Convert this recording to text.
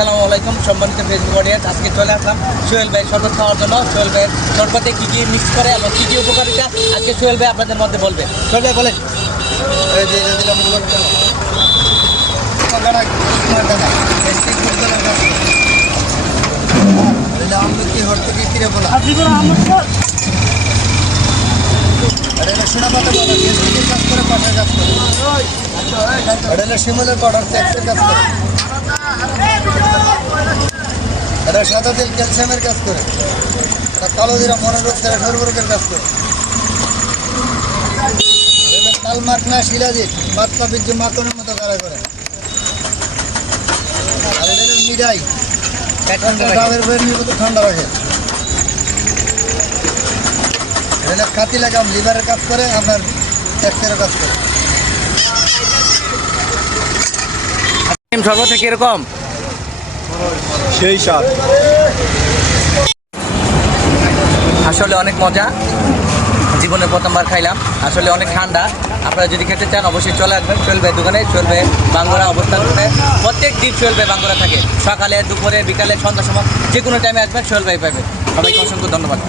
আসসালামু আলাইকুম সম্মানিত ফেসবুক অডিয়েন্স। আজকে চলে আসলাম সোহেল ভাই শরবত খাওয়ার জন্য। সোহেল ভাইয়ের শরবতে কী কী মিক্স করে এবং কী কী উপকারিতা আজকে সোহেল ভাই আপনাদের মধ্যে বলবে। সোহেল ভাই বলেন। শিমুলের পাউডার ট্যাক্সের কাজ করে, এটা সাদা তেল ক্যালসিয়ামের কাজ করে, এটা কালো জিরা মনোরোগ সর্বরোগের কাজ করে, এটা তাল মাখনা শিলাজিৎ বাচ্চা বীর্য মাতনের মতো তারা করে। আর এটা হলো মিরাই ডাবের বইয়ের মতো ঠান্ডা রাখে। এটা খাতি লাগাম লিভারের কাজ করে, আপনার ট্যাক্সেরও কাজ করে। শরবত কিরকম? সেই স্বাদ, আসলে অনেক মজা, জীবনে প্রথমবার খাইলাম। আসলে অনেক ঠান্ডা। আপনারা যদি খেতে চান অবশ্যই চলে আসবেন সোহেল ভাই দোকানে। সোহেল ভাই বাঙ্গুরা অবস্থান করে প্রত্যেক দিন সোহেল ভাই বাঙ্গুরা থাকে, সকালে দুপুরে বিকালে সন্ধ্যার সময় যে কোনো টাইমে আসবেন সোহেল ভাই পাবেন। সবাইকে অসংখ্য ধন্যবাদ।